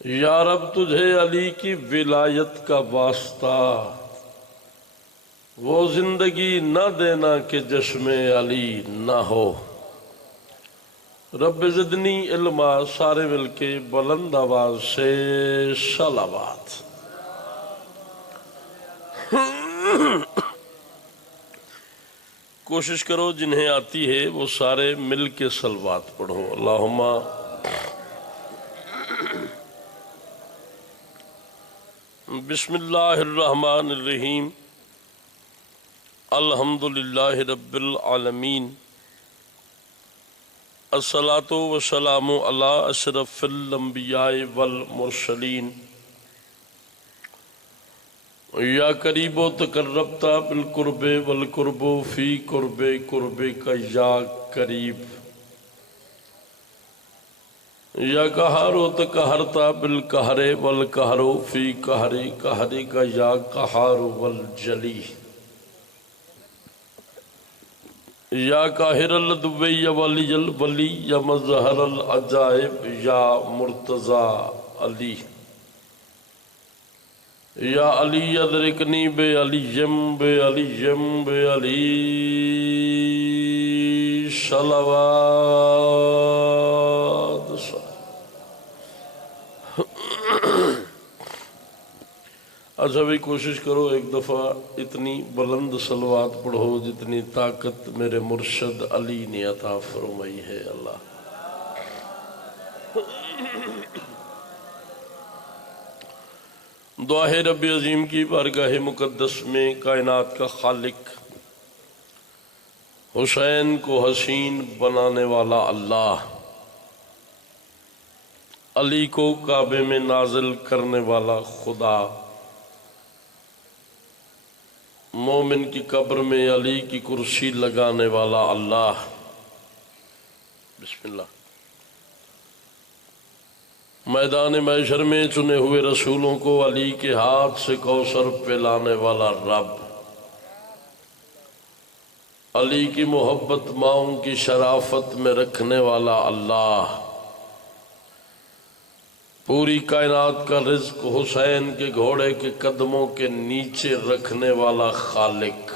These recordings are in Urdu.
یا رب تجھے علی کی ولایت کا واسطہ، وہ زندگی نہ دینا کہ جشم علی نہ ہو۔ رب زدنی علما، سارے مل کے بلند آواز سے صلوات۔ کوشش کرو جنہیں آتی ہے وہ سارے مل کے صلوات پڑھو۔ اللہم بسم اللہ الرحمن الرحیم، الحمدللہ رب العالمین، الصلاۃ والسلام علی اشرف الانبیاء والمرسلین، یا قریب و تقربت بالقرب والقرب فی قرب قرب کا یا قریب، یا قہار و تقہرت بالقہر والقہر فی قہر قہر کا یا قہار والجلی، یا قاہر الدوی ولی الولی یا مظہر العجائب یا مرتضی علی، یا علی ادرکنی بے علیم بے علیم بے علی صلوات۔ اچھا بھی کوشش کرو ایک دفعہ اتنی بلند صلوات پڑھو جتنی طاقت میرے مرشد علی نے عطا فرمائی ہے۔ اللہ دعا ہے رب عظیم کی بارگاہ مقدس میں کائنات کا خالق، حسین کو حسین بنانے والا اللہ، علی کو کعبے میں نازل کرنے والا خدا، مومن کی قبر میں علی کی کرسی لگانے والا اللہ۔ بسم اللہ۔ میدان محشر میں چنے ہوئے رسولوں کو علی کے ہاتھ سے کوثر پلانے والا رب، علی کی محبت ماؤں کی شرافت میں رکھنے والا اللہ، پوری کائنات کا رزق حسین کے گھوڑے کے قدموں کے نیچے رکھنے والا خالق،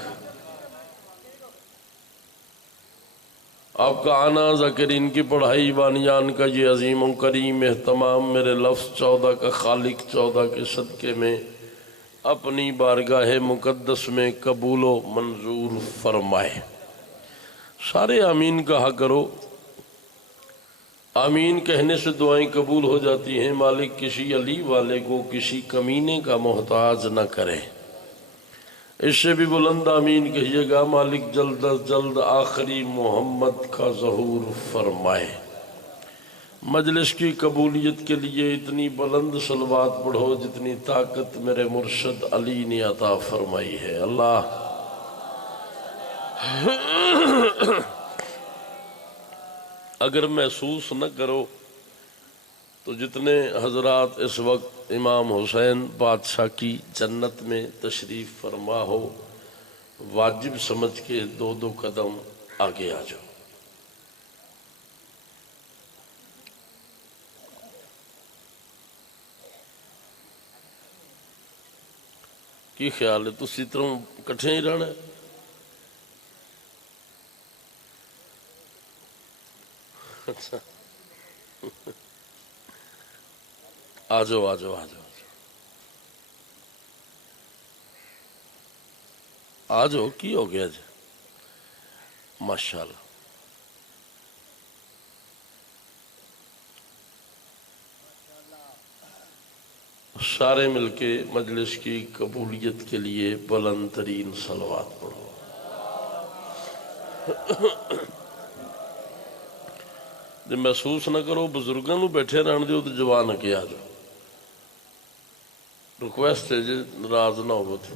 آپ کا آنا ذاکرین کی پڑھائی بانیان کا یہ عظیم و کریم اہتمام میرے لفظ 14 کا خالق 14 کے صدقے میں اپنی بارگاہ مقدس میں قبول و منظور فرمائے۔ سارے آمین کہا کرو۔ آمین کہنے سے دعائیں قبول ہو جاتی ہیں۔ مالک کسی علی والے کو کسی کمینے کا محتاج نہ کرے۔ اس سے بھی بلند آمین کہیے گا، مالک جلد از جلد آخری محمد کا ظہور فرمائے۔ مجلس کی قبولیت کے لیے اتنی بلند صلوات پڑھو جتنی طاقت میرے مرشد علی نے عطا فرمائی ہے۔ اللہ اگر محسوس نہ کرو تو جتنے حضرات اس وقت امام حسین بادشاہ کی جنت میں تشریف فرما ہو، واجب سمجھ کے 2 قدم آگے آ جاؤ۔ کی خیال ہے تسی طرح کٹھے ہی رہنا ہے؟ اچھا آ جاؤ آ جاؤ آ جاؤ آ جاؤ، کی ہو گیا جی؟ ماشاءاللہ۔ سارے مل کے مجلس کی قبولیت کے لیے بلند ترین صلوات پڑھو۔ جب محسوس نہ کرو بزرگاں نو بیٹھے رہن دیو تو جوان کے آ جاؤ۔ ریکویسٹ ہے جی، ناراض نہ ہو تو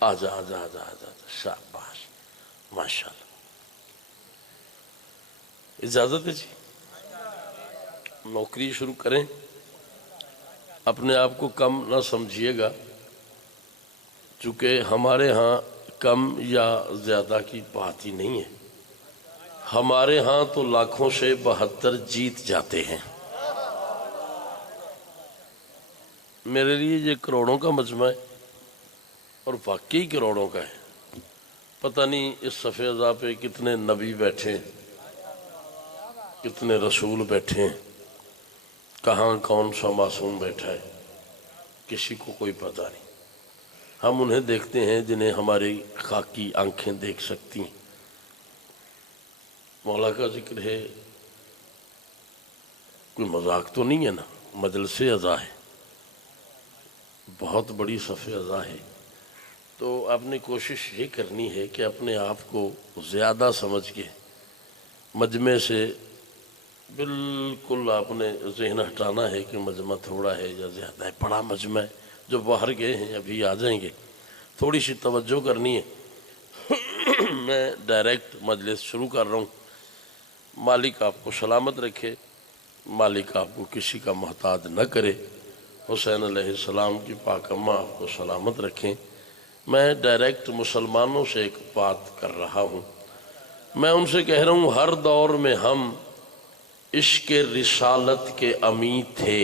آ جا آ جا آ جا آ جا۔ شاباش، ماشاءاللہ۔ اجازت ہے جی، نوکری شروع کریں۔ اپنے آپ کو کم نہ سمجھیے گا، چونکہ ہمارے ہاں کم یا زیادہ کی بات ہی نہیں ہے۔ ہمارے ہاں تو لاکھوں سے 72 جیت جاتے ہیں۔ میرے لیے یہ کروڑوں کا مجمع ہے اور واقعی کروڑوں کا ہے. پتہ نہیں اس صفحہ ازا پہ کتنے نبی بیٹھے ہیں، کتنے رسول بیٹھے ہیں، کہاں کون سا معصوم بیٹھا ہے، کسی کو کوئی پتہ نہیں. ہم انہیں دیکھتے ہیں جنہیں ہماری خاکی آنکھیں دیکھ سکتی ہیں. مولا کا ذکر ہے، کوئی مذاق تو نہیں ہے نا، مجلس ازا ہے، بہت بڑی صفحہ ازا ہے. تو آپ نے کوشش یہ کرنی ہے کہ اپنے آپ کو زیادہ سمجھ کے مجمع سے بالکل آپ نے ذہن ہٹانا ہے کہ مجمع تھوڑا ہے یا زیادہ ہے. بڑا مجمع ہے. جو باہر گئے ہیں ابھی آ جائیں گے، تھوڑی سی توجہ کرنی ہے. میں ڈائریکٹ مجلس شروع کر رہا ہوں. مالک آپ کو سلامت رکھے، مالک آپ کو کسی کا محتاج نہ کرے. حسین علیہ السلام کی پاک اماں آپ کو سلامت رکھیں. میں ڈائریکٹ مسلمانوں سے ایک بات کر رہا ہوں. میں ان سے کہہ رہا ہوں، ہر دور میں ہم عشق رسالت کے امی تھے.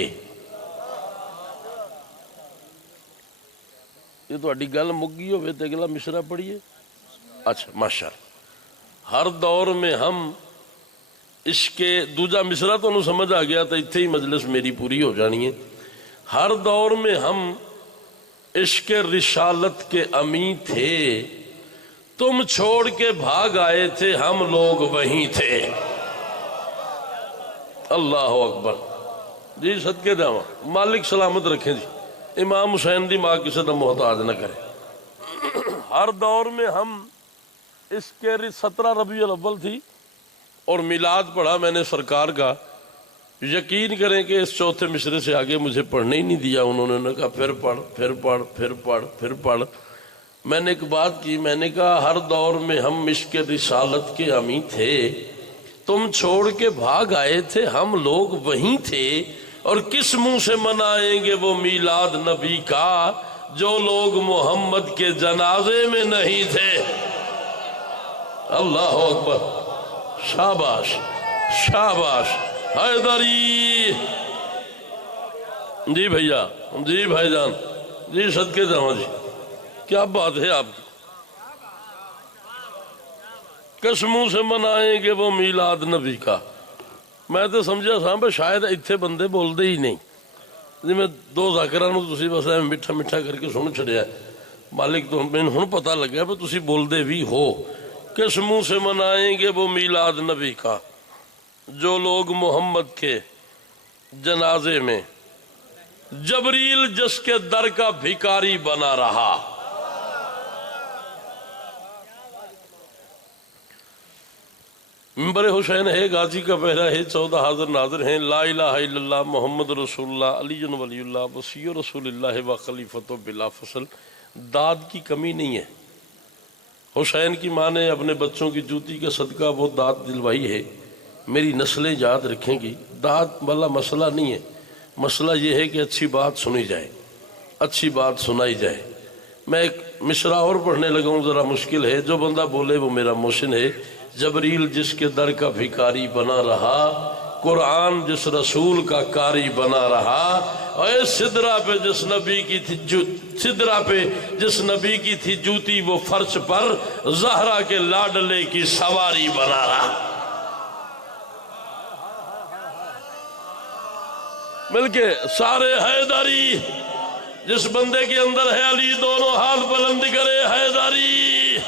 یہ تو اڈی گل مگی ہوئے تو اگلا مصرع پڑھیے. اچھا ماشاءاللہ. ہر دور میں ہم عشق دوجا مصرع تو انہوں سمجھ آ گیا تو اتنے ہی مجلس میری پوری ہو جانی ہے. ہر دور میں ہم عشق رسالت کے امی تھے، تم چھوڑ کے بھاگ آئے تھے، ہم لوگ وہیں تھے. اللہ اکبر. جی صدقے جاواں، مالک سلامت رکھیں. جی امام حسین دی ماں کسی دا محتاج نہ کرے. ہر دور میں ہم اس کے 17 ربیع الاول تھی اور میلاد پڑھا میں نے سرکار کا. یقین کریں کہ اس چوتھے مصرے سے آگے مجھے پڑھنے ہی نہیں دیا. انہوں نے کہا پھر پڑھ پھر پڑھ پھر پڑھ پھر پڑھ. میں نے ایک بات کی، میں نے کہا ہر دور میں ہم عشق رسالت کے امی تھے، تم چھوڑ کے بھاگ آئے تھے، ہم لوگ وہیں تھے. اور کس منہ سے منائیں گے وہ میلاد نبی کا جو لوگ محمد کے جنازے میں نہیں تھے. اللہ اکبر. شاباش شاباش. حیدری. جی بھیا، جی بھائی جان، جی صدقے جاواں. جی کیا بات ہے آپ کی. کس منہ سے منائیں گے وہ میلاد نبی کا. میں تو سمجھا سا بھائی شاید اتنے بندے بولتے ہی نہیں. جی میں دو ذاکران تسی بس میٹھا میٹھا کر کے سن چھڑیا. مالک تو ہن پتہ لگا بھی تسی بولتے بھی ہو. کس منہ سے منائیں گے وہ میلاد نبی کا جو لوگ محمد کے جنازے میں جبریل جس کے در کا بھکاری بنا رہا. ممبر حسین ہے، غازی کا پہرا ہے، 14 حاضر ناظر ہیں. لا الہ الا اللہ محمد رسول اللہ علی ولی اللہ وصی رسول اللہ و خلیفۃ بلا فصل. داد کی کمی نہیں ہے. حسین کی ماں نے اپنے بچوں کی جوتی کا صدقہ وہ داد دلوائی ہے. میری نسلیں یاد رکھیں گی. داد والا مسئلہ نہیں ہے، مسئلہ یہ ہے کہ اچھی بات سنی جائے، اچھی بات سنائی جائے. میں ایک مصرع اور پڑھنے لگا ہوں، ذرا مشکل ہے. جو بندہ بولے وہ میرا محسن ہے. جبریل جس کے در کا بھکاری بنا رہا، قرآن جس رسول کا کاری بنا رہا، اور سدرہ پہ جس نبی کی تھی سدرہ پہ جس نبی کی تھی جوتی وہ فرش پر زہرا کے لاڈلے کی سواری بنا رہا. مل کے سارے حیدری. جس بندے کے اندر ہے علی دونوں ہاتھ بلند کرے. حیدری.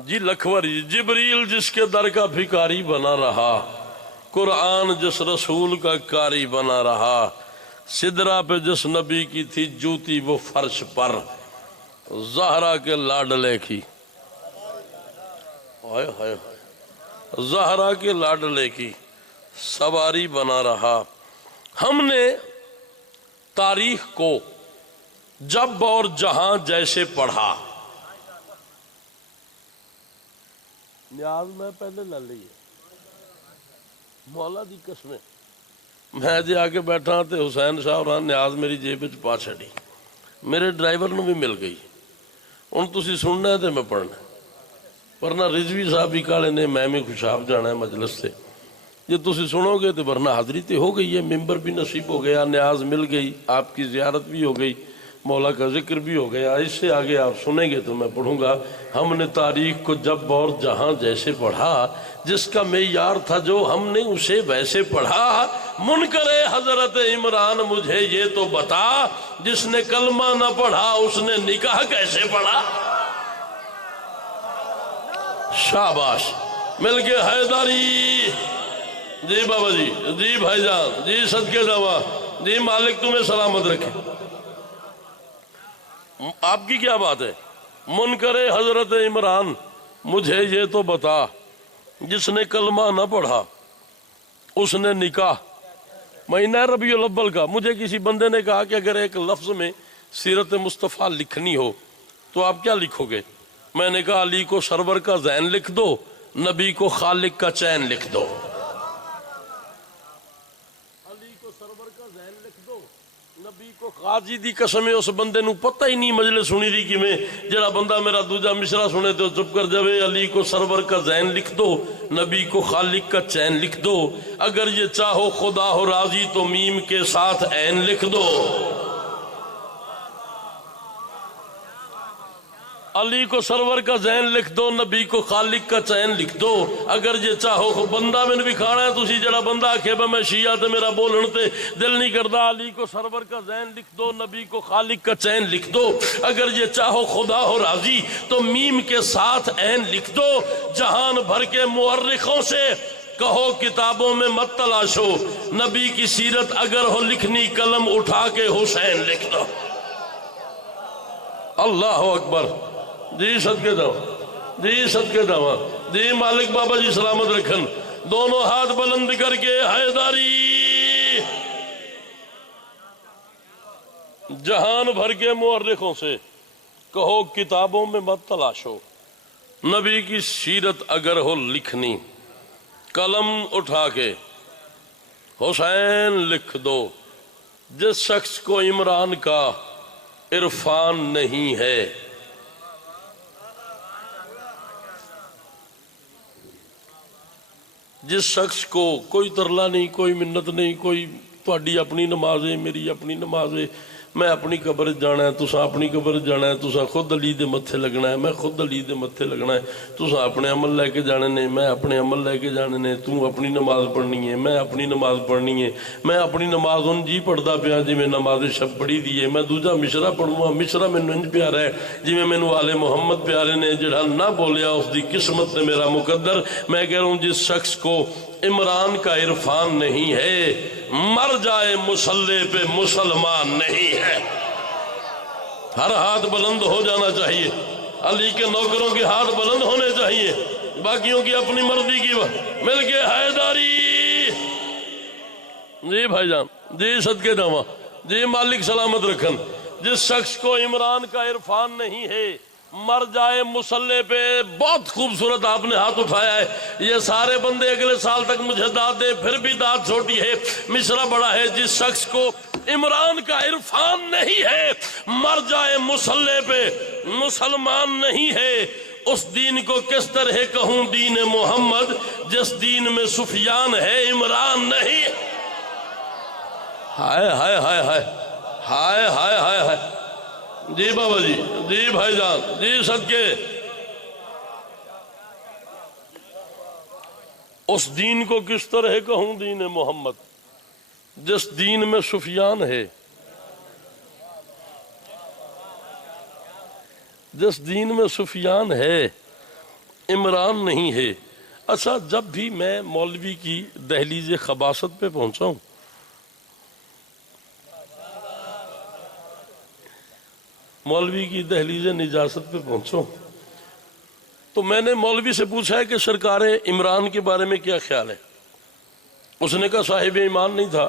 جی لکھوری. جبریل جس کے در کا بھکاری بنا رہا، قرآن جس رسول کا کاری بنا رہا، سدرہ پہ جس نبی کی تھی جوتی وہ فرش پر زہرا کے لاڈلے کی زہرا کے لاڈلے کی سواری بنا رہا. ہم نے تاریخ کو جب اور جہاں جیسے پڑھا. نیاز میں پہلے لے لی مولا دی قسمیں. میں جی آ کے بیٹھا تے حسین صاحب رہا نیاز میری جیب وچ پا چھڑی. میرے ڈرائیور نو بھی مل گئی. ہن تسی سننا ہے تے میں پڑھنا، ورنہ رضوی صاحب بھی کالے نے میں خوشاب جانا ہے مجلس سے. یہ تسی سنو گے تو ورنہ حاضری تو ہو گئی ہے، ممبر بھی نصیب ہو گیا، نیاز مل گئی، آپ کی زیارت بھی ہو گئی، مولا کا ذکر بھی ہو گیا۔ اس سے آگے آپ سنیں گے تو میں پڑھوں گا۔ ہم نے تاریخ کو جب اور جہاں جیسے پڑھا، جس کا معیار تھا جو ہم نے اسے ویسے پڑھا۔ منکر حضرت عمران مجھے یہ تو بتا، جس نے کلمہ نہ پڑھا اس نے نکاح کیسے پڑھا؟ شاباش، مل کے حیداری۔ جی بابا جی، جی بھائی جان، جی صدقے جاواں، جی مالک تمہیں سلامت رکھے۔ آپ کی کیا بات ہے؟ منکر حضرت عمران مجھے یہ تو بتا، جس نے کلمہ نہ پڑھا اس نے نکاح۔ مہینہ ربیع الاول کا مجھے کسی بندے نے کہا کہ اگر ایک لفظ میں سیرت مصطفیٰ لکھنی ہو تو آپ کیا لکھو گے؟ میں نے کہا علی کو سرور کا زین لکھ دو، نبی کو خالق کا چین لکھ دو۔ علی کو سرور کا زین لکھ دو، نبی کو قاضی دی قسم ہے اس بندے نو پتہ ہی نہیں مجلس سنی دی کہ میں جڑا بندہ میرا دوجا مشرا سنے تو چپ کر جاوے۔ علی کو سرور کا زین لکھ دو، نبی کو خالق کا چین لکھ دو، اگر یہ چاہو خدا ہو راضی تو میم کے ساتھ عین لکھ دو۔ علی کو سرور کا زین لکھ دو، نبی کو خالق کا چین لکھ دو، اگر یہ چاہو بندہ میں نے بھی کھانا ہے تسی جڑا بندہ آکھے میں شیعہ تے میرا بولن تے دل نہیں کردا، علی کو سرور کا زین لکھ دو، نبی کو خالق کا چین لکھ دو، اگر یہ چاہو خدا ہو راضی تو میم کے ساتھ عین لکھ دو۔ جہان بھر کے مورخوں سے کہو کتابوں میں مت تلاشو، نبی کی سیرت اگر ہو لکھنی قلم اٹھا کے حسین لکھ دو۔ اللہ اکبر، جی صدقے جاؤ، جی صدقے جاؤ، جی مالک بابا جی سلامت رکھن، دونوں ہاتھ بلند کر کے حیداری۔ جہان بھر کے مورخوں سے کہو کتابوں میں مت تلاشو، نبی کی سیرت اگر ہو لکھنی قلم اٹھا کے حسین لکھ دو۔ جس شخص کو عمران کا عرفان نہیں ہے، جس شخص کو کوئی ترلا نہیں، کوئی منت نہیں، کوئی تہاڈی اپنی نماز ہے، میری اپنی نماز ہے، میں اپنی قبر جانا ہے، تساں اپنی قبر جانا ہے، تساں خود علی دے متھے لگنا ہے، میں خود علی دے متھے لگنا ہے، تساں اپنے عمل لے کے جانے نے، میں اپنے عمل لے کے جانے نے، تو اپنی نماز پڑھنی ہے، میں اپنی نماز پڑھنی ہے، میں اپنی نماز ان جی پڑھدا پیا جی میں نماز شب پڑھی دی ہے، میں دوجا مشرا پڑھوں، مشرا مینوں انج پیارا ہے جی میں مینوں آل محمد پیارے نے، جڑا نہ بولیا اس دی قسمت نے میرا مقدر۔ میں کہہ رہا ہوں جس شخص کو عمران کا عرفان نہیں ہے، مر جائے مصلی پہ مسلمان نہیں ہے۔ ہر ہاتھ بلند ہو جانا چاہیے، علی کے نوکروں کے ہاتھ بلند ہونے چاہیے، باقیوں کی اپنی مرضی کی مل کے حیداری۔ جی بھائی جان، جی صدقے جاواں، جی مالک سلامت رکھن۔ جس شخص کو عمران کا عرفان نہیں ہے، مر جائے مسلح پہ۔ بہت خوبصورت آپ نے ہاتھ اٹھایا ہے، یہ سارے بندے اگلے سال تک مجھے داد دے، پھر بھی داد چھوٹی ہے، مصرع بڑا ہے۔ جس شخص کو عمران کا عرفان نہیں ہے، مر جائے مسلح پہ، مسلمان نہیں ہے۔ اس دین کو کس طرح کہوں دین محمد، جس دین میں سفیان ہے عمران نہیں۔ ہائے ہائے ہائے ہائے ہائے ہائے ہائے ہائے، جی بابا جی، جی بھائی جان، جی صدقے۔ اس دین کو کس طرح کہوں دین محمد، جس دین میں سفیان ہے، جس دین میں سفیان ہے عمران نہیں ہے۔ اچھا، جب بھی میں مولوی کی دہلیز خباثت پہ پہنچا ہوں، مولوی کی دہلیز نجاست پہ پہنچا ہوں، تو میں نے مولوی سے پوچھا ہے کہ سرکار عمران کے بارے میں کیا خیال ہے؟ اس نے کہا صاحب ایمان نہیں تھا۔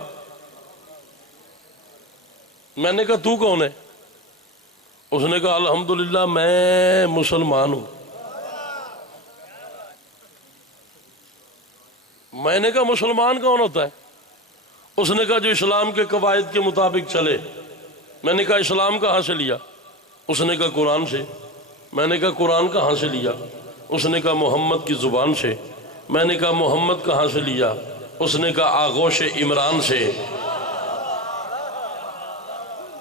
میں نے کہا تو کون ہے؟ اس نے کہا الحمدللہ میں مسلمان ہوں۔ میں نے کہا مسلمان کون ہوتا ہے؟ اس نے کہا جو اسلام کے قواعد کے مطابق چلے۔ میں نے کہا اسلام کہاں سے لیا؟ اس نے کہا قرآن سے۔ میں نے کہا قرآن کہاں سے لیا؟ اس نے کہا محمد کی زبان سے۔ میں نے کہا محمد کہاں سے لیا؟ اس نے کہا آغوش عمران سے۔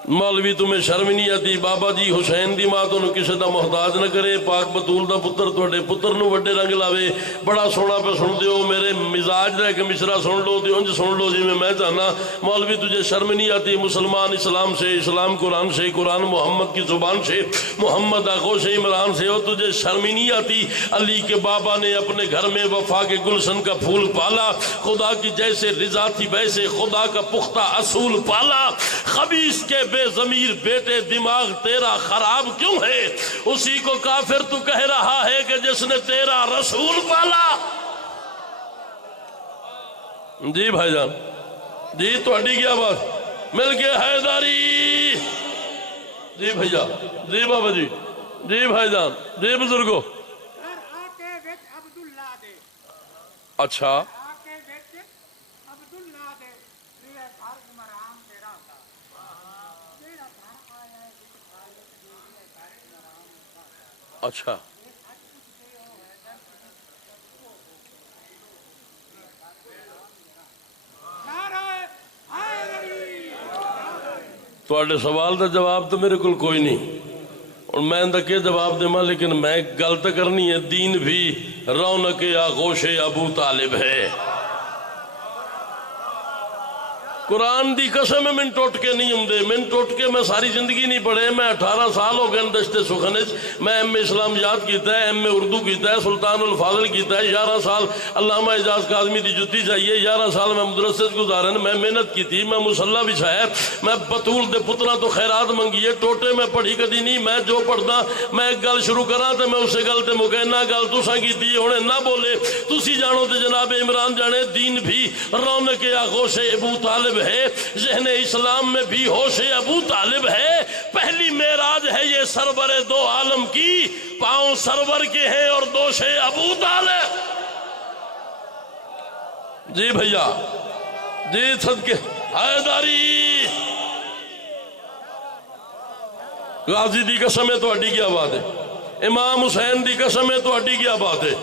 مولوی تمہیں شرم نہیں آتی؟ بابا جی حسین دی ماں تانوں کسے دا محتاج نہ کرے، پاک بطول دا پتر تواڈے پتر نو وڈے رنگ لاوے، بڑا سونا پہ سن دیو، میرے مزاج رہ کے مشرا سن لو تے انج سن لو جی میں چاہنا۔ مولوی تجھے شرم نہیں آتی؟ مسلمان اسلام سے، اسلام قرآن سے، قرآن محمد کی زبان سے، محمد آغوش عمران سے، اور تجھے شرم ہی نہیں آتی؟ علی کے بابا نے اپنے گھر میں وفا کے گلشن کا پھول پالا، خدا کی جیسے رضا تھی ویسے خدا کا پختہ اصول پالا۔ خبیث کے بے ضمیر بیٹے دماغ تیرا خراب کیوں ہے؟ اسی کو کافر تو کہہ رہا ہے کہ جس نے تیرا رسول پالا۔ جی بھائی جان، جی تہاڈی کیا بات؟ مل کے حیداری۔ جی بھیا، جی بابا جی، جی بھائی جان، جی بزرگو۔ اچھا اچھا تواڈے سوال دا جواب تو میرے کول کوئی نہیں، اور میں اندر کے جواب دے ماں، لیکن میں غلط کرنی ہے۔ دین بھی رونق آغوش ابو طالب ہے۔ قرآن دی قسم میں ٹوٹ کے نہیں ہوں دے، میں ٹوٹ کے میں ساری زندگی نہیں پڑھے۔ میں 18 سال ہو گئے دشت سخنچ، میں ایم اے اسلام یاد کیتا ہے، ایم اے اردو کیتا ہے، سلطان الفاضل کیتا ہے، 11 سال علامہ اعجاز کاظمی دی جتی چاہیے، 11 سال میں مدرسے گزارن، میں محنت کی تھی، میں مصلہ بچھایا، میں بطول دے پترا تو خیرات منگیے، ٹوٹے میں پڑھی کدی نہیں۔ میں جو پڑھدا میں ایک گل شروع کرا تے میں اسے گل تے مکینا گل تساں کیتی ہونے نہ بولے، تسی جانو تے جناب عمران جانے۔ دین بھی رونق آغوش ابو طالب ہے، ذہن اسلام میں بھی ہوش ابو طالب ہے۔ پہلی معراج ہے یہ سرور دو عالم کی، پاؤں سرور کے ہیں اور دوش ابو طالب۔ جی بھیا، جی صدقے حیداری۔ غازی دی قسم ہے تو اڈی کیا بات ہے، امام حسین دی قسم ہے تو اڈی کیا بات ہے۔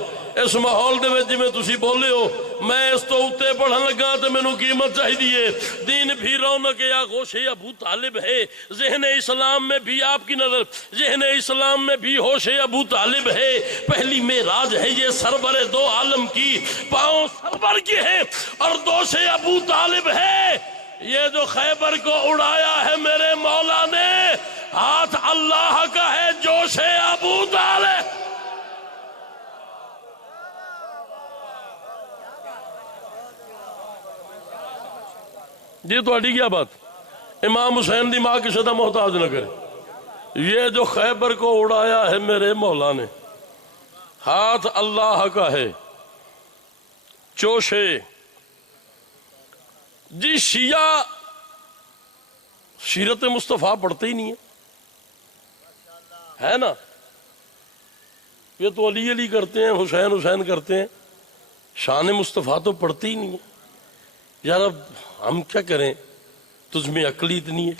اس ماحول دے وچ جویں تسی بولے ہو، میں اس تو اتے پڑھن لگا تو مینوں قیمت چاہیے۔ دین بھی رونق آغوش ابو طالب ہے، ذہن اسلام میں بھی آپ کی نظر، ذہن اسلام میں بھی ہوش ابو طالب ہے۔ پہلی معراج ہے یہ سرور دو عالم کی، پاؤں سرور کے ہیں اور دوش ابو طالب ہے۔ یہ جو خیبر کو اڑایا ہے میرے مولا نے، ہاتھ اللہ کا ہے، جوش ابو طالب۔ جی تو اڈی کیا بات؟ امام حسین دی ماں کسی دا محتاج نہ کرے۔ یہ جو خیبر کو اڑایا ہے میرے مولا نے، ہاتھ اللہ کا ہے، چوشے۔ جی شیعہ سیرت مصطفیٰ پڑھتے ہی نہیں ہے نا، یہ تو علی علی کرتے ہیں، حسین حسین کرتے ہیں، شان مصطفیٰ تو پڑھتے ہی نہیں ہے۔ یار اب ہم کیا کریں؟ تجھ میں عقل اتنی ہے،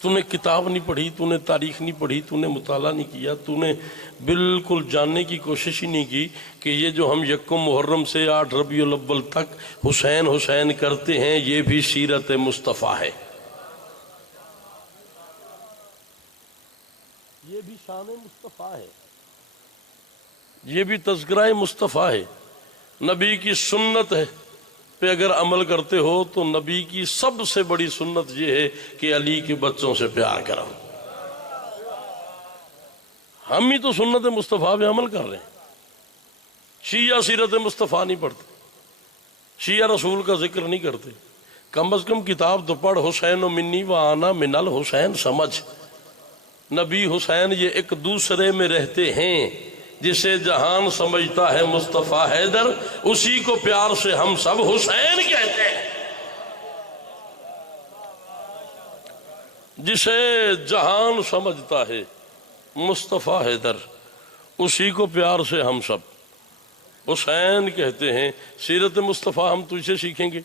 تو نے کتاب نہیں پڑھی، تو نے تاریخ نہیں پڑھی، تو نے مطالعہ نہیں کیا، تو نے بالکل جاننے کی کوشش ہی نہیں کی کہ یہ جو ہم یکم محرم سے 8 ربیع الاول تک حسین حسین کرتے ہیں یہ بھی سیرت مصطفیٰ ہے، یہ بھی شان مصطفیٰ ہے، یہ بھی تذکرہ مصطفیٰ ہے۔ نبی کی سنت ہے پہ اگر عمل کرتے ہو تو نبی کی سب سے بڑی سنت یہ ہے کہ علی کے بچوں سے پیار کرو۔ ہم ہی تو سنت مصطفیٰ پہ عمل کر رہے ہیں۔ شیعہ سیرت مصطفیٰ نہیں پڑھتے، شیعہ رسول کا ذکر نہیں کرتے۔ کم از کم کتاب تو پڑھ، حسین و منی و آنا من الحسین سمجھ۔ نبی حسین یہ ایک دوسرے میں رہتے ہیں، جسے جہان سمجھتا ہے مصطفیٰ حیدر، اسی کو پیار سے ہم سب حسین کہتے ہیں۔ جسے جہان سمجھتا ہے مصطفیٰ حیدر، اسی کو پیار سے ہم سب حسین کہتے ہیں۔ سیرت مصطفیٰ ہم تجھ سے سیکھیں گے۔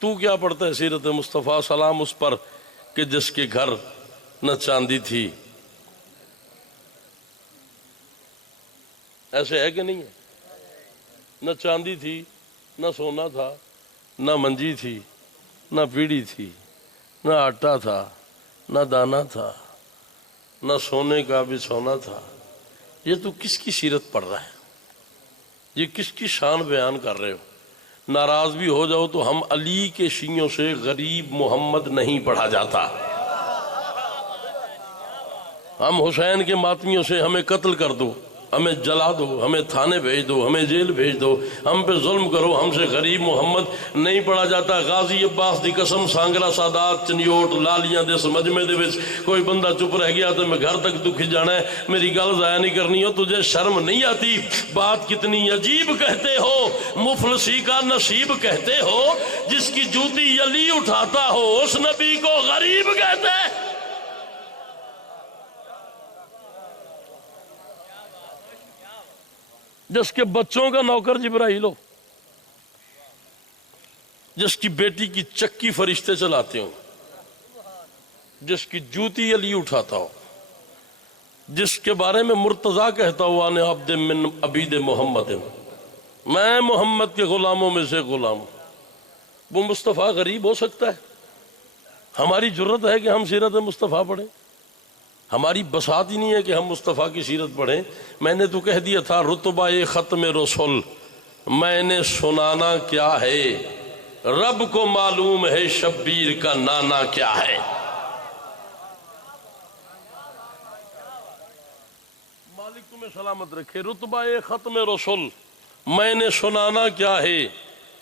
تو کیا پڑھتا ہے سیرت مصطفیٰ؟ سلام اس پر کہ جس کے گھر نہ چاندی تھی۔ ایسے ہے کہ نہیں ہے؟ نہ چاندی تھی، نہ سونا تھا، نہ منجی تھی، نہ پیڑھی تھی، نہ آٹا تھا، نہ دانا تھا، نہ سونے کا بچھونا تھا۔ یہ تو کس کی سیرت پڑھ رہا ہے؟ یہ کس کی شان بیان کر رہے ہو؟ ناراض بھی ہو جاؤ تو ہم علی کے شیعوں سے غریب محمد نہیں پڑھا جاتا، ہم حسین کے ماتمیوں سے ہمیں قتل کر دو، ہمیں جلا دو، ہمیں تھانے بھیج دو، ہمیں جیل بھیج دو، ہم پہ ظلم کرو، ہم سے غریب محمد نہیں پڑھا جاتا۔ غازی عباس دی قسم سانگرا سادات چنیوٹ لالیاں دے مجمع دے وچ کوئی بندہ چپ رہ گیا تو میں گھر تک دکھی جانا ہے، میری گل ضائع نہیں کرنی ہو، تجھے شرم نہیں آتی؟ بات کتنی عجیب کہتے ہو، مفلسی کا نصیب کہتے ہو، جس کی جوتی علی اٹھاتا ہو اس نبی کو غریب کہتے ہیں۔ جس کے بچوں کا نوکر جبرائیل ہو، جس کی بیٹی کی چکی فرشتے چلاتے ہوں، جس کی جوتی علی اٹھاتا ہو، جس کے بارے میں مرتضیٰ کہتا ہوا نے عبد من عبید محمد، میں محمد کے غلاموں میں سے غلام ہوں، وہ مصطفیٰ غریب ہو سکتا ہے؟ ہماری جرت ہے کہ ہم سیرت مصطفیٰ پڑھیں؟ ہماری بساط ہی نہیں ہے کہ ہم مصطفیٰ کی سیرت پڑھیں۔ میں نے تو کہہ دیا تھا رتبہ ختم رسول میں نے سنانا کیا ہے، رب کو معلوم ہے شبیر کا نانا کیا ہے۔ مالک تمہیں سلامت رکھے۔ رتبہ ختم رسول میں نے سنانا کیا ہے،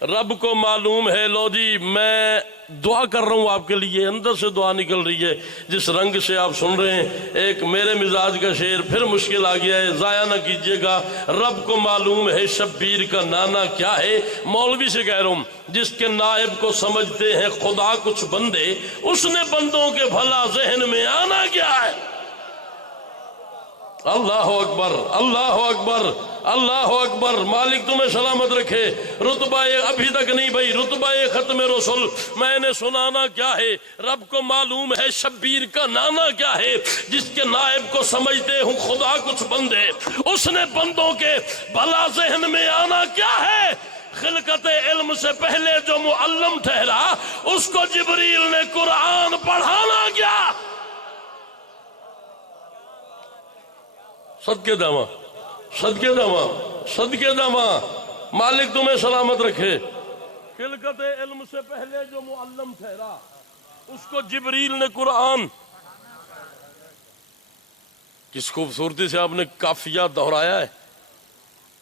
رب کو معلوم ہے۔ لو جی میں دعا کر رہا ہوں آپ کے لیے، اندر سے دعا نکل رہی ہے، جس رنگ سے آپ سن رہے ہیں۔ ایک میرے مزاج کا شعر پھر مشکل آ گیا ہے، ضائع نہ کیجئے گا۔ رب کو معلوم ہے شبیر کا نانا کیا ہے، مولوی سے کہہ رہا ہوں، جس کے نائب کو سمجھتے ہیں خدا کچھ بندے، اس نے بندوں کے بھلا ذہن میں آنا کیا ہے۔ اللہ اکبر، اللہ اکبر، اللہ اکبر۔ مالک تمہیں سلامت رکھے۔ رتبہ ابھی تک نہیں بھائی، رتبہ ختم رسول میں نے سنانا کیا ہے، رب کو معلوم ہے شبیر کا نانا کیا ہے، جس کے نائب کو سمجھتے ہوں خدا کچھ بندے، اس نے بندوں کے بھلا ذہن میں آنا کیا ہے۔ خلقت علم سے پہلے جو معلم ٹھہرا، اس کو جبریل نے قرآن پڑھانا کیا۔ صدقے داما، صدقے داما، صدقے داما۔ مالک تمہیں سلامت رکھے۔ خلقت علم سے پہلے جو معلم ٹھہرا، اس کو جبریل نے قرآن، کس خوبصورتی سے آپ نے قافیہ دہرایا ہے۔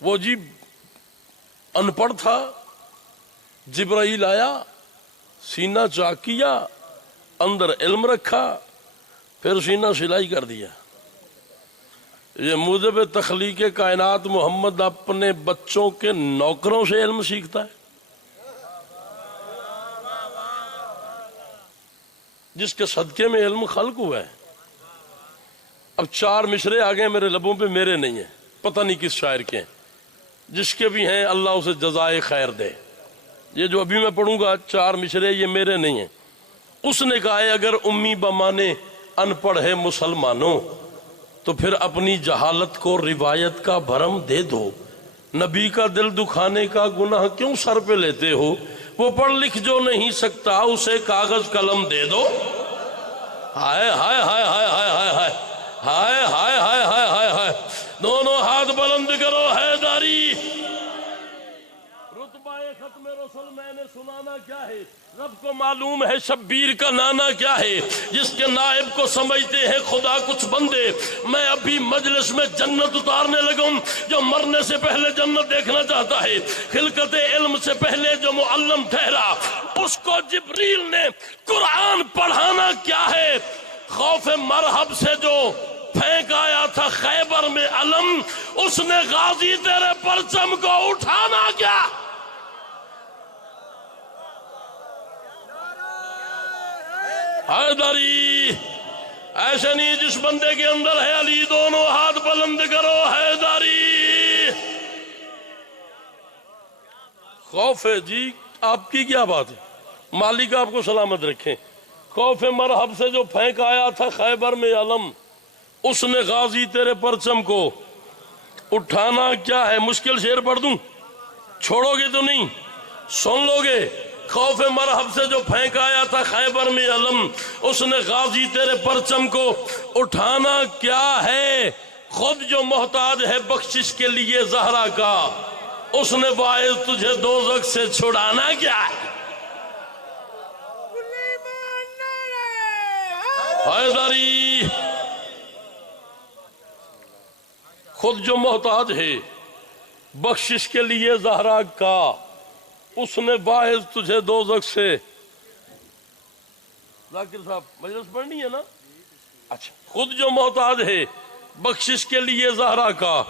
وہ جی ان پڑھ تھا، جبرائیل آیا، سینہ چاک کیا، اندر علم رکھا، پھر سینہ سلائی کر دیا۔ یہ موجب تخلیق کائنات محمد اپنے بچوں کے نوکروں سے علم سیکھتا ہے، جس کے صدقے میں علم خلق ہوا ہے۔ اب 4 مشرے آگئے میرے لبوں پہ، میرے نہیں ہیں، پتہ نہیں کس شاعر کے ہیں، جس کے بھی ہیں اللہ اسے جزائے خیر دے۔ یہ جو ابھی میں پڑھوں گا 4 مشرے، یہ میرے نہیں ہیں۔ اس نے کہا ہے اگر امی بمانے ان پڑھ ہے مسلمانوں، تو پھر اپنی جہالت کو روایت کا بھرم دے دو، نبی کا دل دکھانے کا گناہ کیوں سر پہ لیتے ہو، وہ پڑھ لکھ جو نہیں سکتا اسے کاغذ قلم دے دو۔ ہائے ہائے ہائے ہائے ہائے ہائے ہائے ہائے ہائے ہائے ہائے ہائے ہائے، دونوں ہاتھ بلند کرو، حیداری۔ رتبہ ختم رسول میں نے سنانا کیا ہے، رب کو معلوم ہے شبیر کا نانا کیا ہے، جس کے نائب کو سمجھتے ہیں خدا کچھ بندے۔ میں ابھی مجلس میں جنت اتارنے لگا ہوں، جو مرنے سے پہلے جنت دیکھنا چاہتا ہے۔ خلقت علم سے پہلے جو معلم ٹھہرا، اس کو جبریل نے قرآن پڑھانا کیا ہے۔ خوف مرحب سے جو پھینک آیا تھا خیبر میں علم، اس نے غازی تیرے پرچم کو اٹھانا کیا۔ حیدری، ایسے نہیں جس بندے کے اندر ہے علی، دونوں ہاتھ بلند کرو، حیدری۔ خوف ہے جی، آپ کی کیا بات ہے، مالک آپ کو سلامت رکھیں۔ خوف مرحب سے جو پھینک آیا تھا خیبر میں علم، اس نے غازی تیرے پرچم کو اٹھانا کیا ہے۔ مشکل شعر پڑھ دوں، چھوڑو گے تو نہیں، سن لو گے۔ خوف مرحب سے جو پھینک آیا تھا خیبر میں علم، اس نے غازی تیرے پرچم کو اٹھانا کیا ہے؟ خود جو محتاج ہے بخشش کے لیے زہرا کا، اس نے باعث تجھے دوزخ سے چھڑانا کیا ہے؟ حیدری خود جو محتاج ہے بخشش کے لیے زہرا کا، اس نے باعث تجھے دوزخ سے۔ ذاکر صاحب مجلس پڑھنی ہے نا؟ اچھا، خود جو محتاج ہے بخشش کے لیے زہرا کا،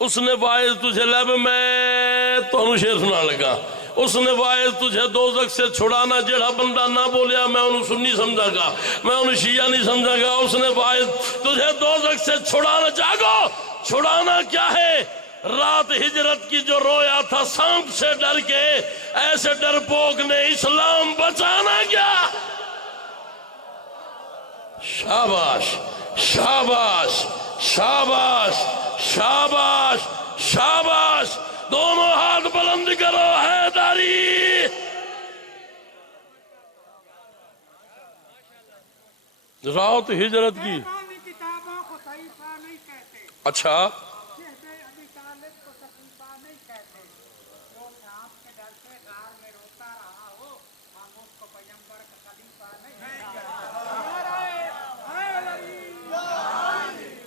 اس نے باعث تجھے لب میں تو شعر سنا لگا، اس نے باعث تجھے دوزخ سے چھڑانا، جڑا بندہ نہ بولیا میں انہوں سنی سمجھا گا، میں انہوں شیعہ نہیں سمجھا گا، اس نے باعث تجھے دوزخ سے چھڑانا۔ جاگو، چھڑانا کیا ہے؟ رات ہجرت کی جو رویا تھا سانپ سے ڈر کے، ایسے ڈرپوک نے اسلام بچانا کیا؟ شاباش شاباش شاباش شاباش شاباش، دونوں ہاتھ بلند کرو حیدری۔ رات ہجرت کی، اچھا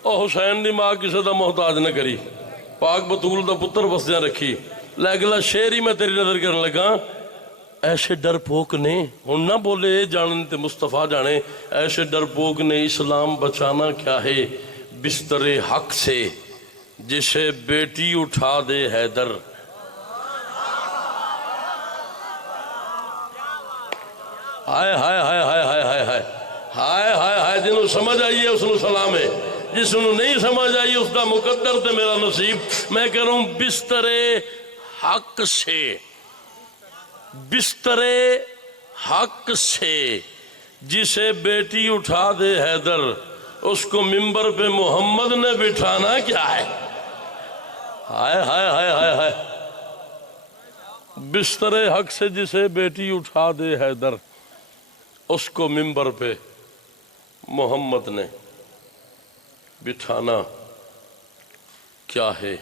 او حسین دی ماں کسے دا محتاج نہ کری، پاک بطول دا پتر بسدیاں رکھی، لیکن شعر ہی میں تیری نظر کرنے لگا۔ ایسے ڈرپوک نے، ہن نہ بولے جانن تے مصطفیٰ جانے، ایسے ڈرپوک نے اسلام بچانا کیا ہے بستر حق سے، جسے بیٹی اٹھا دے حیدر۔ ہائے ہائے ہائے ہائے ہائے ہائے ہائے ہائے ہائے ہائے، جنہوں سمجھ آئیے اس نے سلام ہے، جس نے نہیں سمجھ آئی اس کا مقدر تے میرا نصیب۔ میں کہہ رہا ہوں بستر حق سے، بستر حق سے جسے بیٹی اٹھا دے حیدر، اس کو منبر پہ محمد نے بٹھانا کیا ہے؟ ہائے ہائے ہائے ہائے ہائے، بستر حق سے جسے بیٹی اٹھا دے حیدر، اس کو منبر پہ محمد نے بٹھانا کیا ہے؟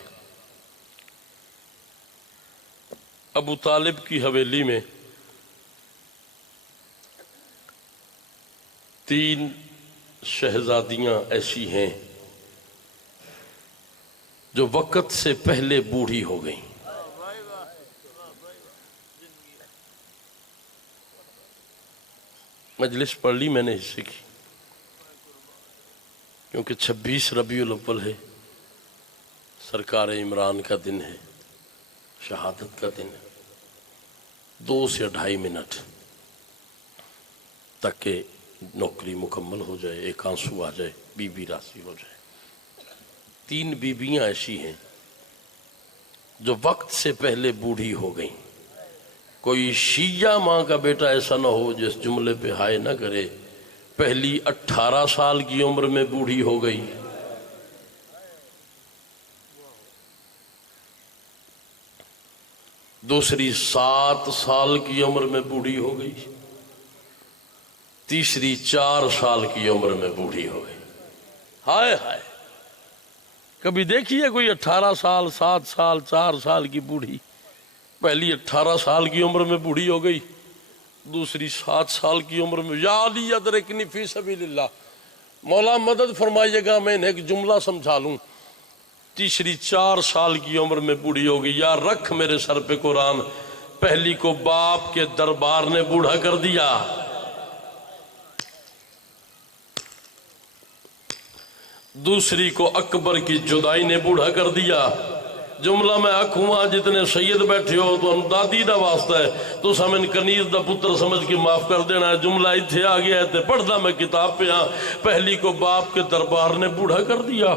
ابو طالب کی حویلی میں 3 شہزادیاں ایسی ہیں جو وقت سے پہلے بوڑھی ہو گئیں۔ مجلس پڑھ لی میں نے حصے کی، کیونکہ 26 ربیع الاول ہے، سرکار عمران کا دن ہے، شہادت کا دن ہے۔ 2 سے 2.5 منٹ تک کہ نوکری مکمل ہو جائے، ایک آنسو آ جائے، بی بی راضی ہو جائے۔ 3 بیویاں ایسی ہیں جو وقت سے پہلے بوڑھی ہو گئیں۔ کوئی شیعہ ماں کا بیٹا ایسا نہ ہو جس جملے پہ ہائے نہ کرے، پہلی 18 سال کی عمر میں بوڑھی ہو گئی، دوسری 7 سال کی عمر میں بوڑھی ہو گئی، تیسری 4 سال کی عمر میں بوڑھی ہو گئی۔ ہائے ہائے، کبھی دیکھیے کوئی 18 سال 7 سال 4 سال کی بوڑھی؟ پہلی 18 سال کی عمر میں بوڑھی ہو گئی، دوسری 7 سال کی عمر میں۔ یا علی ادرکنی فی سبیل اللہ، مولا مدد فرمائیے گا میں انہیں ایک جملہ سمجھا لوں۔ تیسری 4 سال کی عمر میں بوڑھی ہو گئی۔ یا رکھ میرے سر پہ قرآن، پہلی کو باپ کے دربار نے بوڑھا کر دیا، دوسری کو اکبر کی جدائی نے بوڑھا کر دیا۔ جملہ میں آکھوں جتنے سید بیٹھے ہو تو ہم دادی دا واسطہ ہے، تو سمن کنیز دا پتر سمجھ کے معاف کر دینا ہے۔ جملہ اتھے آ گیا ہے تے پڑھدا میں کتاب پہ ہاں۔ پہلی کو باپ کے دربار نے بوڑھا کر دیا،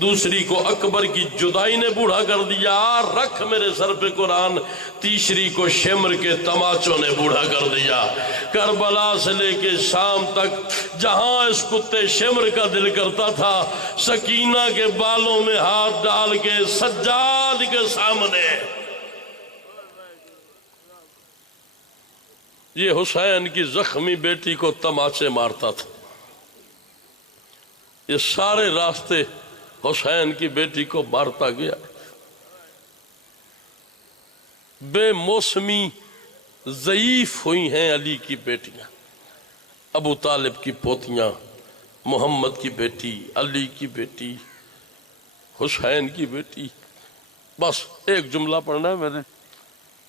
دوسری کو اکبر کی جدائی نے بوڑھا کر دیا۔ رکھ میرے سر پہ قرآن، تیسری کو شمر کے تماچوں نے بوڑھا کر دیا۔ کربلا سے لے کے شام تک جہاں اس کتے شمر کا دل کرتا تھا، سکینہ کے بالوں میں ہاتھ ڈال کے سجاد کے سامنے یہ حسین کی زخمی بیٹی کو تماچے مارتا تھا. یہ سارے راستے حسین کی بیٹی کو مارتا گیا. بے موسمی ضعیف ہوئی ہیں علی کی بیٹیاں، ابو طالب کی پوتیاں، محمد کی بیٹی، علی کی بیٹی، حسین کی بیٹی. بس ایک جملہ پڑھنا ہے میں نے،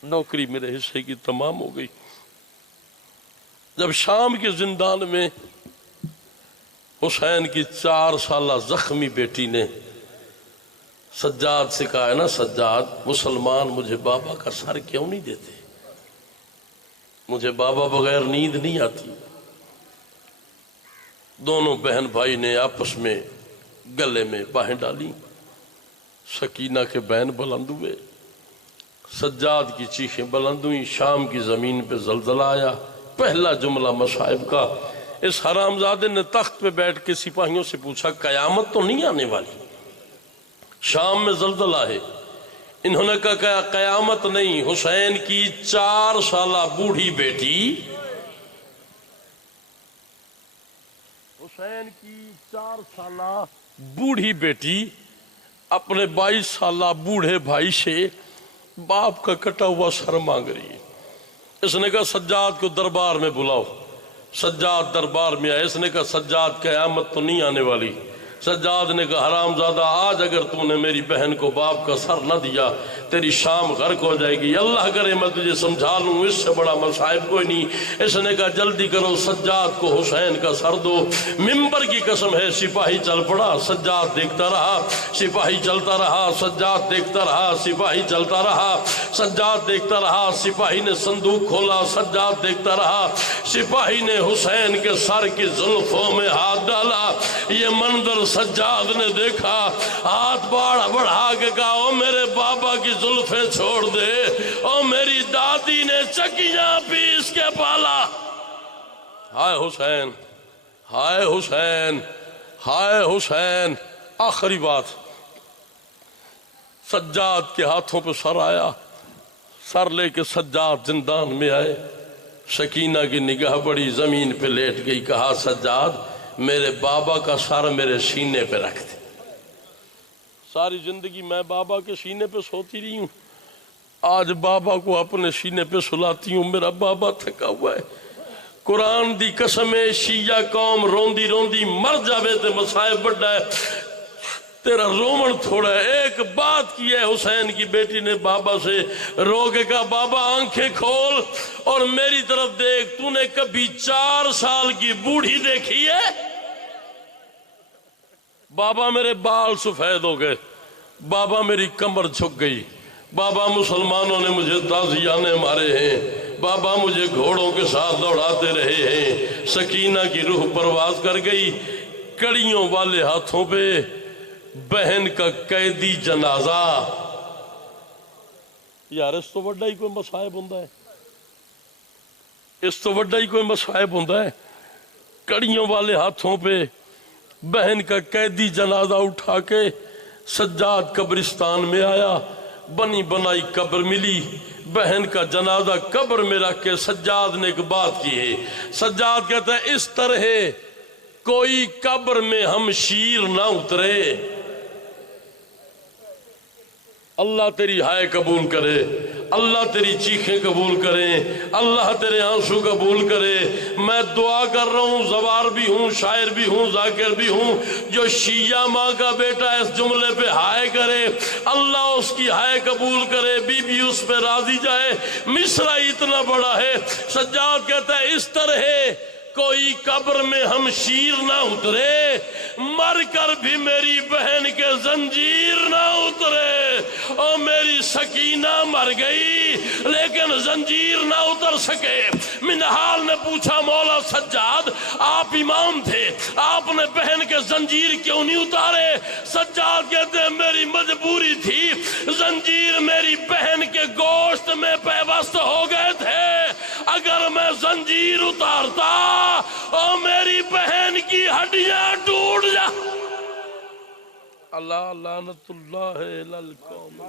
نوکری میرے حصے کی تمام ہو گئی. جب شام کے زندان میں حسین کی 4 سالہ زخمی بیٹی نے سجاد سے کہا ہے نا، سجاد مسلمان مجھے بابا کا سر کیوں نہیں دیتے، مجھے بابا بغیر نیند نہیں آتی. دونوں بہن بھائی نے آپس میں گلے میں باہیں ڈالی. سکینہ کے بین بلند ہوئے، سجاد کی چیخیں بلند ہوئیں. شام کی زمین پہ زلزلہ آیا. پہلا جملہ مصائب کا، اس حرامزادے نے تخت پہ بیٹھ کے سپاہیوں سے پوچھا قیامت تو نہیں آنے والی؟ شام میں زلزلہ ہے. انہوں نے کہا قیامت نہیں، حسین کی 4 سالہ بوڑھی بیٹی، حسین کی 4 سالہ بوڑھی بیٹی اپنے 22 سالہ بوڑھے بھائی سے باپ کا کٹا ہوا سر مانگ رہی ہے. اس نے کہا سجاد کو دربار میں بلاؤ. سجاد دربار میں آئے. اس نے کہا سجاد قیامت تو نہیں آنے والی. سجاد نے کہا حرامزادہ آج اگر تو نے میری بہن کو باپ کا سر نہ دیا تیری شام غرق ہو جائے گی. اللہ کرے میں تجھے سمجھا لوں، اس سے بڑا مصائب کوئی نہیں. اس نے کہا جلدی کرو سجاد کو حسین کا سر دو. ممبر کی قسم ہے سپاہی چل پڑا. سجاد دیکھتا رہا، سپاہی چلتا رہا. سجاد دیکھتا رہا، سپاہی چلتا رہا. سجاد دیکھتا رہا، سپاہی نے صندوق کھولا. سجاد دیکھتا رہا، سپاہی نے حسین کے سر کی زلفوں میں ہاتھ ڈالا. یہ منظر سجاد نے دیکھا، ہاتھ بڑھا کے کہا او میرے بابا کی زلفیں چھوڑ دے، او میری دادی نے چکیاں پیس کے پالا. ہائے حسین، ہائے حسین، ہائے حسین. آخری بات، سجاد کے ہاتھوں پہ سر آیا. سر لے کے سجاد زندان میں آئے. سکینہ کی نگاہ بڑی، زمین پہ لیٹ گئی. کہا سجاد میرے بابا کا سر میرے سینے پہ رکھ دے. ساری زندگی میں بابا کے سینے پہ سوتی رہی ہوں، آج بابا کو اپنے سینے پہ سلاتی ہوں. میرا بابا تھکا ہوا ہے. قرآن دی قسم ہے شیعہ قوم روندی روندی مر جاوے تے مصائب بڑھا ہے، تیرا رومن تھوڑا ہے. ایک بات کی ہے حسین کی بیٹی نے بابا سے رو کے کہا بابا آنکھیں کھول اور میری طرف دیکھ. تو نے کبھی 4 سال کی بوڑھی دیکھی ہے؟ بابا میرے بال سفید ہو گئے، بابا میری کمر جھک گئی، بابا مسلمانوں نے مجھے تازیانے مارے ہیں، بابا مجھے گھوڑوں کے ساتھ دوڑاتے رہے ہیں. سکینہ کی روح پرواز کر گئی. کڑیوں والے ہاتھوں پہ بہن کا قیدی جنازہ. یار اس تو وڈا ہی کوئی مصائب ہوندہ ہے، اس تو وڈا ہی کوئی مصائب ہوندہ ہے. کڑیوں والے ہاتھوں پہ بہن کا قیدی جنازہ اٹھا کے سجاد قبرستان میں آیا. بنی بنائی قبر ملی، بہن کا جنازہ قبر میں رکھ کے سجاد نے ایک بات کی ہے. سجاد کہتا ہے اس طرح کوئی قبر میں ہم شیر نہ اترے. اللہ تیری ہائے قبول کرے، اللہ تیری چیخیں قبول کرے، اللہ تیرے آنسو قبول کرے. میں دعا کر رہا ہوں، زوار بھی ہوں، شاعر بھی ہوں، ذاکر بھی ہوں، جو شیعہ ماں کا بیٹا اس جملے پہ ہائے کرے اللہ اس کی ہائے قبول کرے، بی بی اس پہ راضی جائے. مصرع اتنا بڑا ہے. سجاد کہتا ہے اس طرح کوئی قبر میں ہم شیر نہ اترے، مر کر بھی میری بہن کے زنجیر نہ اترے. اور میری سکینہ مر گئی لیکن زنجیر نہ اتر سکے. منہال نے پوچھا مولا سجاد آپ امام تھے، آپ نے بہن کے زنجیر کیوں نہیں اتارے؟ سجاد کہتے ہیں میری مجبوری تھی، زنجیر میری بہن کے گوشت میں پیوست ہو گئے تھے. اگر میں زنجیر اتارتا اور میری بہن کی ہڈیاں ٹوٹ جا. اللہ لعنت اللہ علی القوم.